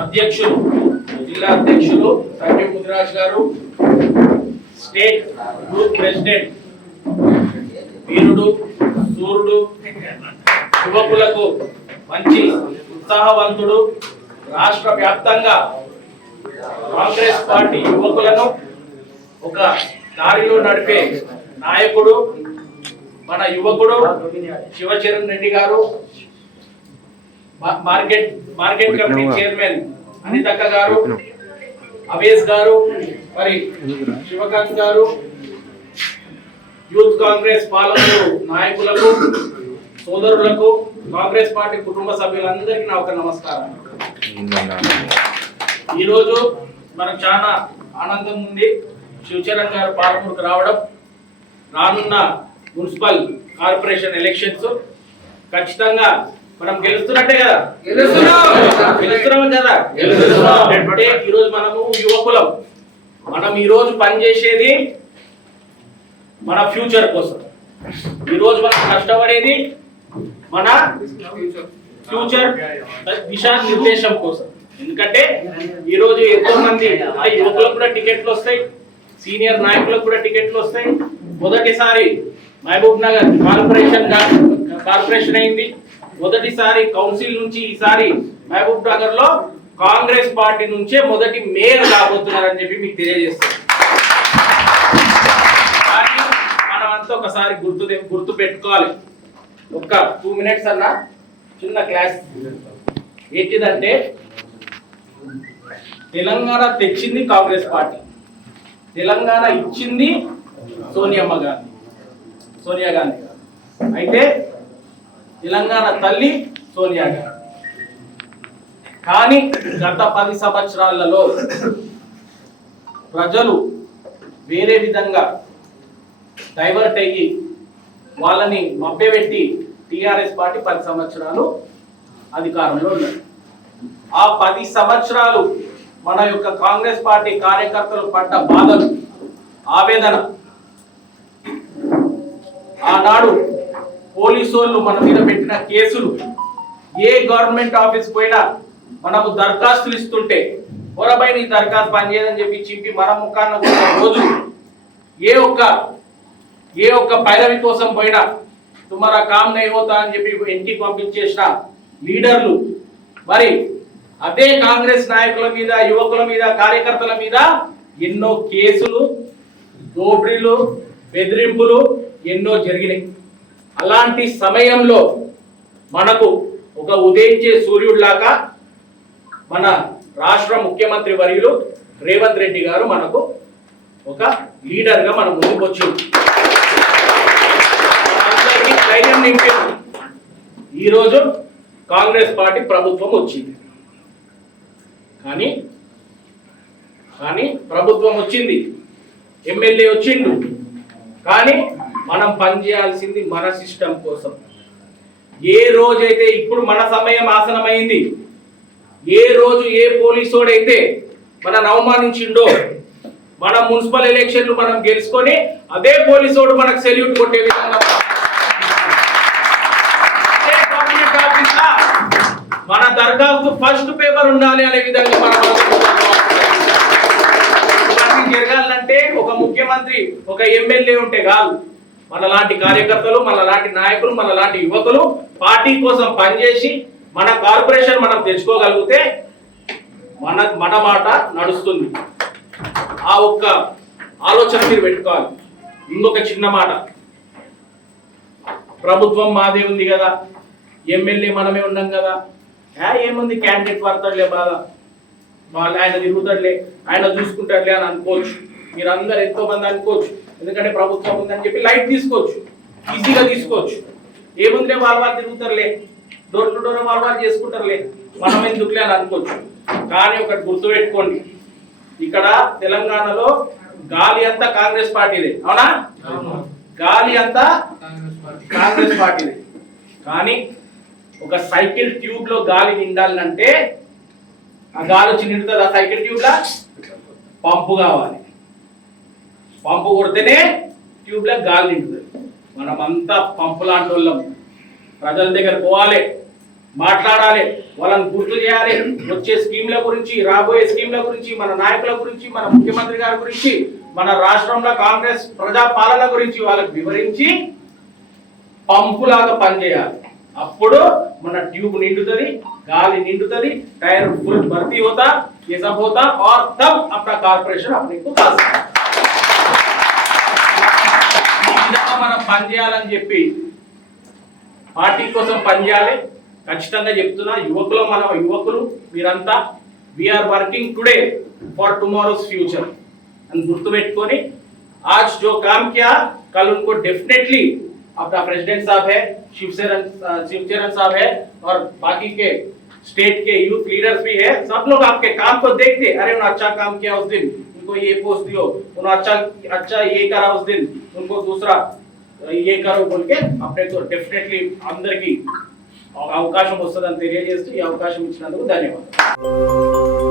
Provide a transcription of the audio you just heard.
అధ్యక్షులు జిల్లా అధ్యక్షులు సంజయ్ ముదిరాజ్ గారు, స్టేట్ గ్రూప్ ప్రెసిడెంట్ వీరుడు సూర్యుడు, యువకులకు మంచి ఉత్సాహవంతుడు, రాష్ట్ర వ్యాప్తంగా కాంగ్రెస్ పార్టీ యువకులను ఒక దారిలో నడిపే నాయకుడు మన యువకుడు శివచరణ్ రెడ్డి గారు, మార్కెట్ కమిటీ చైర్మన్ అనితక్క గారు, అవేస్ గారు, మరి శివకాంత్ గారు, యూత్ కాంగ్రెస్ పాలకులు నాయకులకు, సోదరులకు, కాంగ్రెస్ పార్టీ కుటుంబ సభ్యులందరికీ నా ఒక నమస్కారం. ఈరోజు మనకు చాలా ఆనందం ఉంది శివచరణ్ గారు పాలమూరుకు రావడం. రానున్న మున్సిపల్ కార్పొరేషన్ ఎలక్షన్స్ ఖచ్చితంగా మనం గెలుస్తున్నట్టే కదా, గెలుస్తున్నాం కదా. అంటే ఈరోజు మనము యువకులం, మనం ఈరోజు పనిచేసేది మన ఫ్యూచర్ కోసం, ఈరోజు మనం కష్టపడేది మన ఫ్యూచర్ దిశానిర్దేశం కోసం. ఎందుకంటే ఈరోజు ఎంతో మంది యువకులకు కూడా టికెట్లు వస్తాయి, సీనియర్ నాయకులకు కూడా టికెట్లు వస్తాయి. మొదటిసారి మహబూబ్ నగర్ కార్పొరేషన్ అయింది, మొదటిసారి కౌన్సిల్ నుంచి ఈసారి మహబూబ్ నగర్ లో కాంగ్రెస్ పార్టీ నుంచే మొదటి మేయర్ కాబోతున్నారని చెప్పి మీకు తెలియజేస్తారు. కానీ మనమంతా ఒకసారి గుర్తు పెట్టుకోవాలి. ఒక్క 2 minutes అన్న చిన్న క్లాస్. ఏంటిదంటే తెలంగాణ తెచ్చింది కాంగ్రెస్ పార్టీ, తెలంగాణ ఇచ్చింది సోనియా గాంధీ గారు. అయితే తెలంగాణ తల్లి సోనియా గాంధీ. కానీ గత 10 సంవత్సరాలలో ప్రజలు వేరే విధంగా డైవర్ట్ అయ్యి వాళ్ళని మభ్యపెట్టి టిఆర్ఎస్ పార్టీ 10 సంవత్సరాలు అధికారంలో ఉన్నారు. ఆ 10 సంవత్సరాలు మన యొక్క కాంగ్రెస్ పార్టీ కార్యకర్తలు పడ్డ బాధలు, ఆవేదన, ఆనాడు పోలీసు వాళ్ళు మన మీద పెట్టిన కేసులు, ఏ గవర్నమెంట్ ఆఫీస్ పోయినా మనము దరఖాస్తులు ఇస్తుంటే పొరపై నీ దరఖాస్తు పనిచేయదని చెప్పి చింపి మన ముఖాన్న రోజు, ఏ ఒక్క పైరవి కోసం పోయినా తుమారా కామ్ నహీ హోతా అని చెప్పి ఇంటికి పంపించేసిన లీడర్లు, మరి అదే కాంగ్రెస్ నాయకుల మీద, యువకుల మీద, కార్యకర్తల మీద ఎన్నో కేసులు, దోపిడీలు, బెదిరింపులు ఎన్నో జరిగినాయి. అలాంటి సమయంలో మనకు ఒక ఉదయించే సూర్యుడిలాగా మన రాష్ట్ర ముఖ్యమంత్రి వర్యులు రేవంత్ రెడ్డి గారు మనకు ఒక లీడర్గా మన ముందుకు వచ్చింది. ధైర్యం నింపింది. ఈరోజు కాంగ్రెస్ పార్టీ ప్రభుత్వం వచ్చింది. కానీ ప్రభుత్వం వచ్చింది, ఎమ్మెల్యే వచ్చిండు, కానీ మనం పనిచేయాల్సింది మన సిస్టమ్ కోసం. ఏ రోజైతే ఇప్పుడు మన సమయం ఆసనమైంది, ఏ రోజు ఏ పోలీసోడైతే మనల్ని అవమానించిండో, మన మున్సిపల్ ఎలక్షన్లు మనం గెలుచుకొని అదే పోలీసోడు మనకు సెల్యూట్ కొట్టే విధంగా మన దరఖాస్తు ఫస్ట్ పేపర్ ఉండాలి అనే విధంగా మనం జరగాలంటే ఒక ముఖ్యమంత్రి, ఒక ఎమ్మెల్యే ఉంటే కాదు, మనలాంటి కార్యకర్తలు, మనలాంటి నాయకులు, మనలాంటి యువకులు పార్టీ కోసం పనిచేసి మన కార్పొరేషన్ మనం తెచ్చుకోగలిగితే మన మాట నడుస్తుంది. ఆ ఒక్క ఆలోచన మీరు పెట్టుకోవాలి. ఇంకొక చిన్న మాట, ప్రభుత్వం మాదే ఉంది కదా, ఎమ్మెల్యే మనమే ఉన్నాం కదా, ఏముంది క్యాండిడేట్ పడతాడులే, బాగా వాళ్ళు ఆయన తిరుగుతాడులే, ఆయన చూసుకుంటాడులే అని అనుకోవచ్చు. మీరు అందరు ఎంతో మంది అనుకోవచ్చు, ఎందుకంటే ప్రభుత్వం ఉందని చెప్పి లైట్ తీసుకోవచ్చు, ఈజీగా తీసుకోవచ్చు. ఏముందిలే వాళ్ళు తిరుగుతారులే, డోర్ టు డోర్ వాళ్ళు చేసుకుంటారులే, మనం ఎందుకులే అని అనుకోవచ్చు. కానీ ఒకటి గుర్తుపెట్టుకోండి, ఇక్కడ తెలంగాణలో గాలి అంతా కాంగ్రెస్ పార్టీదే, అవునా? గాలి అంతా కాంగ్రెస్ పార్టీదే. కానీ ఒక సైకిల్ ట్యూబ్ లో గాలి నిండాలంటే ఆ గాలి వచ్చి నిండుతుంది. ఆ సైకిల్ ట్యూబ్ లా పంపు కావాలి, పంపు కొడితేనే ట్యూబ్ లో గాలి నిండుతుంది. మనమంతా పంపు లాంటి వాళ్ళం, ప్రజల దగ్గర పోవాలి, మాట్లాడాలి, వాళ్ళని గుర్తు చేయాలి, వచ్చే స్కీమ్ల గురించి, రాబోయే స్కీమ్ల గురించి, మన నాయకుల గురించి, మన ముఖ్యమంత్రి గారి గురించి, మన రాష్ట్రంలో కాంగ్రెస్ ప్రజా పాలన గురించి వాళ్ళకి వివరించి పంపులాగా పనిచేయాలి. అప్పుడు మన ట్యూబ్ నిండుతుంది, गाली निंडुतदी, टायर फुल भर्ती होता, ये सब होता और तब अपना कॉर्पोरेशन अपने को दा सकता. ఈ విధంగా మనం పనిచేయాలని చెప్పి పార్టీ కోసం పనిచేయాలి. ఖచ్చితంగా చెప్తున్నా, యువకులు మీరంతా we are working today for tomorrow's future అని గుర్తుపెట్టుకొని आज जो काम किया कल उनको डेफिनेटली अपना प्रेसिडेंट साहब है, शिवचरण साहब है और बाकी के स्टेट के यूथ लीडर्स भी है, सब लोग आपके काम को देखते, अरे उन्होंने अच्छा काम किया उस दिन, उनको ये पोस्ट दियो, उन्होंने अच्छा ये करा उस दिन, उनको दूसरा ये करो बोल के अपने तो डेफिनेटली अंदर की అవకాశం వస్తుందని తెలియజేస్తూ ఈ అవకాశం ఇచ్చినందుకు ధన్యవాదాలు.